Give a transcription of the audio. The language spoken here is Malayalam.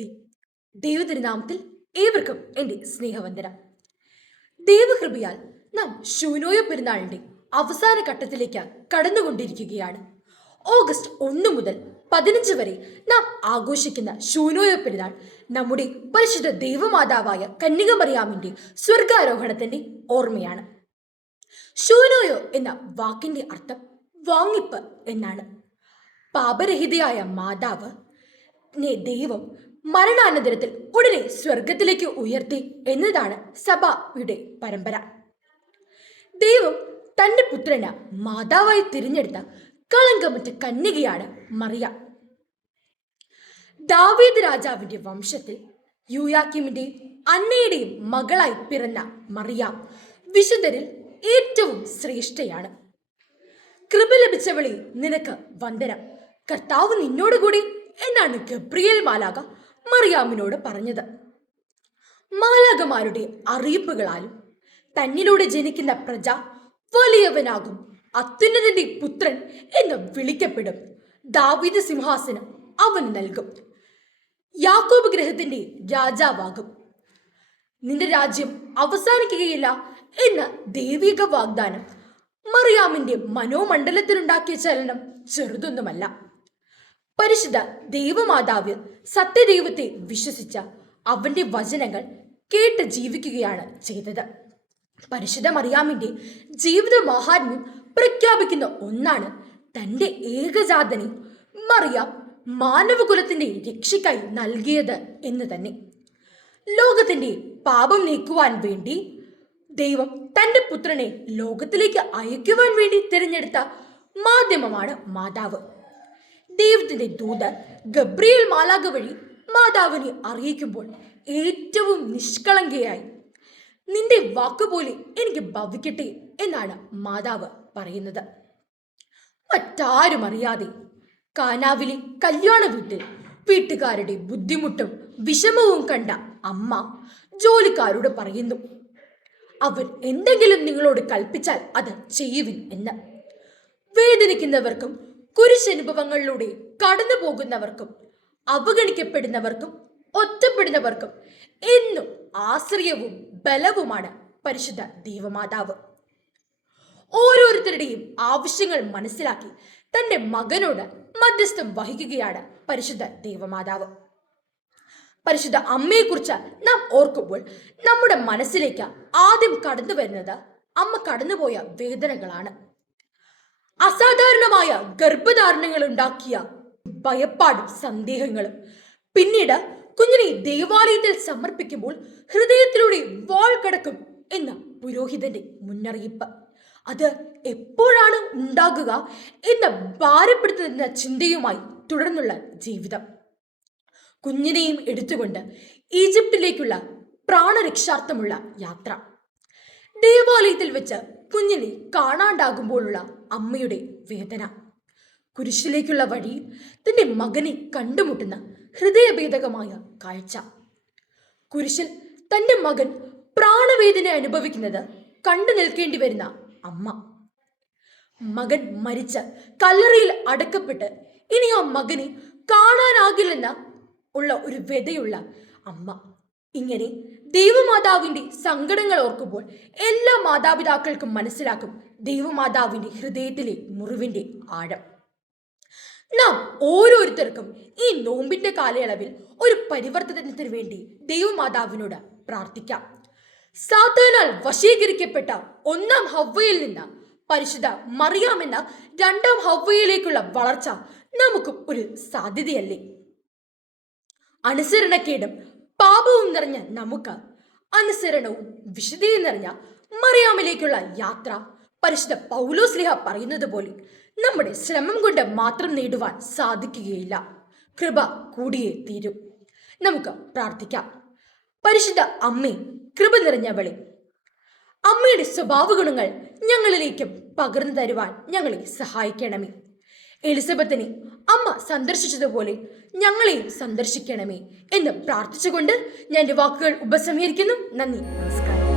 സ്തുതി ദൈവതിരുനാമത്തിൽ ഏവർക്കും എന്റെ സ്നേഹവന്ദനം. ദൈവകൃപയാൽ നാം ശൂനോയ പെരുന്നാളിന്റെ അവസാന ഘട്ടത്തിലേക്ക് കടന്നുകൊണ്ടിരിക്കുകയാണ്. ഓഗസ്റ്റ് ഒന്ന് മുതൽ പതിനഞ്ച് വരെ നാം ആഘോഷിക്കുന്ന ശൂനോയ പെരുന്നാൾ നമ്മുടെ പരിശുദ്ധ ദൈവമാതാവായ കന്യകമറിയാമിന്റെ സ്വർഗാരോഹണത്തിന്റെ ഓർമ്മയാണ്. ശൂനോയോ എന്ന വാക്കിന്റെ അർത്ഥം വാങ്ങിപ്പ് എന്നാണ്. പാപരഹിതയായ മാതാവ് ദൈവം മരണാനന്തരത്തിൽ ഉടനെ സ്വർഗത്തിലേക്ക് ഉയർത്തി എന്നതാണ് സഭയുടെ പരമ്പര. ദൈവം തന്റെ പുത്രന് മാതാവായി തിരഞ്ഞെടുത്ത കളങ്കമറ്റ കന്യകയാണ് മറിയ. ദാവീദ് രാജാവിന്റെ വംശത്തിൽ യുയാക്കിമിന്റെ അന്നയുടെയും മകളായി പിറന്ന മറിയ വിശുദ്ധരിൽ ഏറ്റവും ശ്രേഷ്ഠയാണ്. കൃപ ലഭിച്ചവളി നിനക്ക് വന്ദനം. കർത്താവ് നിന്നോടുകൂടി എന്നാണ് ഗബ്രിയേൽ മാലാക മറിയാമിനോട് പറഞ്ഞത്. മാലാകമാരുടെ അറിയിപ്പുകളാലും തന്നിലൂടെ ജനിക്കുന്ന പ്രജ വലിയവനാകും അത്യുന്നതന്റെ പുത്രൻ എന്ന് വിളിക്കപ്പെടും. ദാവീദ് സിംഹാസനം അവൻ നൽകും. യാക്കോബ് ഗ്രഹത്തിന്റെ രാജാവാകും. നിന്റെ രാജ്യം അവസാനിക്കുകയില്ല എന്ന ദൈവിക വാഗ്ദാനം മറിയാമിന്റെ മനോമണ്ഡലത്തിലുണ്ടാക്കിയ ചലനം ചെറുതൊന്നുമല്ല. പരിശുദ്ധ ദൈവമാതാവ് സത്യദൈവത്തെ വിശ്വസിച്ച അവന്റെ വചനങ്ങൾ കേട്ട് ജീവിക്കുകയാണ് ചെയ്തത്. പരിശുദ്ധ മറിയാമിന്റെ ജീവിത മഹാത്മ്യം പ്രഖ്യാപിക്കുന്ന ഒന്നാണ് തന്റെ ഏകജാതനെ മറിയാം മാനവകുലത്തിന്റെ രക്ഷയ്ക്കായി നൽകിയത് എന്ന് തന്നെ. ലോകത്തിന്റെ പാപം നീക്കുവാൻ വേണ്ടി ദൈവം തന്റെ പുത്രനെ ലോകത്തിലേക്ക് അയക്കുവാൻ വേണ്ടി തിരഞ്ഞെടുത്ത മാധ്യമമാണ് മാതാവ്. ദൈവത്തിന്റെ ദൂതൻ ഗബ്രിയേൽ മാലാക വഴി മാതാവിനെ അറിയിക്കുമ്പോൾ ഏറ്റവും നിഷ്കളങ്കയായി നിന്റെ വാക്കുപോലെ എനിക്ക് ഭവിക്കട്ടെ എന്നാണ് മാതാവ് പറയുന്നത്. മറ്റാരും അറിയാതെ കാനാവിലെ കല്യാണ വീട്ടിൽ വീട്ടുകാരുടെ ബുദ്ധിമുട്ടും വിഷമവും കണ്ട അമ്മ ജോലിക്കാരോട് പറയുന്നു അവർ എന്തെങ്കിലും നിങ്ങളോട് കൽപ്പിച്ചാൽ അത് ചെയ്യുവിൻ എന്ന്. വേദനിക്കുന്നവർക്കും കുരിശനുഭവങ്ങളിലൂടെ കടന്നു പോകുന്നവർക്കും അവഗണിക്കപ്പെടുന്നവർക്കും ഒറ്റപ്പെടുന്നവർക്കും എന്നും ആശ്രയവും ബലവുമാണ് പരിശുദ്ധ ദൈവമാതാവ്. ഓരോരുത്തരുടെയും ആവശ്യങ്ങൾ മനസ്സിലാക്കി തന്റെ മകനോട് മധ്യസ്ഥം വഹിക്കുകയാണ് പരിശുദ്ധ ദൈവമാതാവ്. പരിശുദ്ധ അമ്മയെക്കുറിച്ച് നാം ഓർക്കുമ്പോൾ നമ്മുടെ മനസ്സിലേക്ക് ആദ്യം കടന്നു വരുന്നത് അമ്മ കടന്നുപോയ വേദനകളാണ്. അസാധാരണമായ ഗർഭധാരണങ്ങൾ ഉണ്ടാക്കിയ ഭയപ്പാടും സന്ദേഹങ്ങളും. പിന്നീട് കുഞ്ഞിനെ ദേവാലയത്തിൽ സമർപ്പിക്കുമ്പോൾ ഹൃദയത്തിലൂടെ വാൾ കടക്കും എന്ന പുരോഹിതന്റെ മുന്നറിയിപ്പ്. അത് എപ്പോഴാണ് ഉണ്ടാകുക എന്ന ഭാരപ്പെടുത്തുന്ന ചിന്തയുമായി തുടർന്നുള്ള ജീവിതം. കുഞ്ഞിനെയും എടുത്തുകൊണ്ട് ഈജിപ്തിലേക്കുള്ള പ്രാണരക്ഷാർത്ഥമുള്ള യാത്ര. ദേവാലയത്തിൽ വെച്ച് കുഞ്ഞിനെ കാണാണ്ടാകുമ്പോഴുള്ള അമ്മയുടെ വേദന. കുരിശിലേക്കുള്ള വഴി തന്റെ മകനെ കണ്ടുമുട്ടുന്ന ഹൃദയഭേദകമായ കാഴ്ച. കുരിശിൽ തന്റെ മകൻ പ്രാണവേദന അനുഭവിക്കുന്നത് കണ്ടു നിൽക്കേണ്ടി വരുന്ന അമ്മ. മകൻ മരിച്ച് കല്ലറയിൽ അടക്കപ്പെട്ട് ഇനി ആ മകനെ കാണാനാകില്ലെന്ന ഉള്ള ഒരു വ്യതയുള്ള അമ്മ. ഇങ്ങനെ ദൈവമാതാവിന്റെ സങ്കടങ്ങൾ ഓർക്കുമ്പോൾ എല്ലാ മാതാപിതാക്കൾക്കും മനസ്സിലാക്കും ദൈവമാതാവിന്റെ ഹൃദയത്തിലെ മുറിവിന്റെ ആഴം. നാം ഓരോരുത്തർക്കും ഈ നോമ്പിന്റെ കാലയളവിൽ ഒരു പരിവർത്തനത്തിന് വേണ്ടി ദൈവമാതാവിനോട് പ്രാർത്ഥിക്കാം. സാത്താനാൽ വശീകരിക്കപ്പെട്ട ഒന്നാം ഹവ്വയിൽ നിന്ന് പരിശുദ്ധ മറിയാമെന്ന രണ്ടാം ഹവ്വയിലേക്കുള്ള വളർച്ച നമുക്കും ഒരു സാധ്യതയല്ലേ? അനുസരണക്കേടും പാപവും നിറഞ്ഞ നമുക്ക് അനുസരണവും വിശുദ്ധിയും നിറഞ്ഞ മറിയാമിലേക്കുള്ള യാത്ര പരിശുദ്ധ പൗലോസ്ലിഹ പറയുന്നത് പോലെ നമ്മുടെ ശ്രമം കൊണ്ട് മാത്രം നേടുവാൻ സാധിക്കുകയില്ല. കൃപ കൂടിയേ തീരും. നമുക്ക് പ്രാർത്ഥിക്കാം. പരിശുദ്ധ അമ്മേ കൃപ നിറഞ്ഞവളെ അമ്മയുടെ സ്വഭാവ ഗുണങ്ങൾ ഞങ്ങളിലേക്കും പകർന്നു തരുവാൻ ഞങ്ങളെ സഹായിക്കണമേ. എലിസബത്തിനെ അമ്മ സന്ദർശിച്ചതുപോലെ ഞങ്ങളെയും സന്ദർശിക്കണമേ എന്ന് പ്രാർത്ഥിച്ചുകൊണ്ട് ഞാൻ എന്റെ വാക്കുകൾ ഉപസംഹരിക്കുന്നു. നന്ദി. നമസ്കാരം.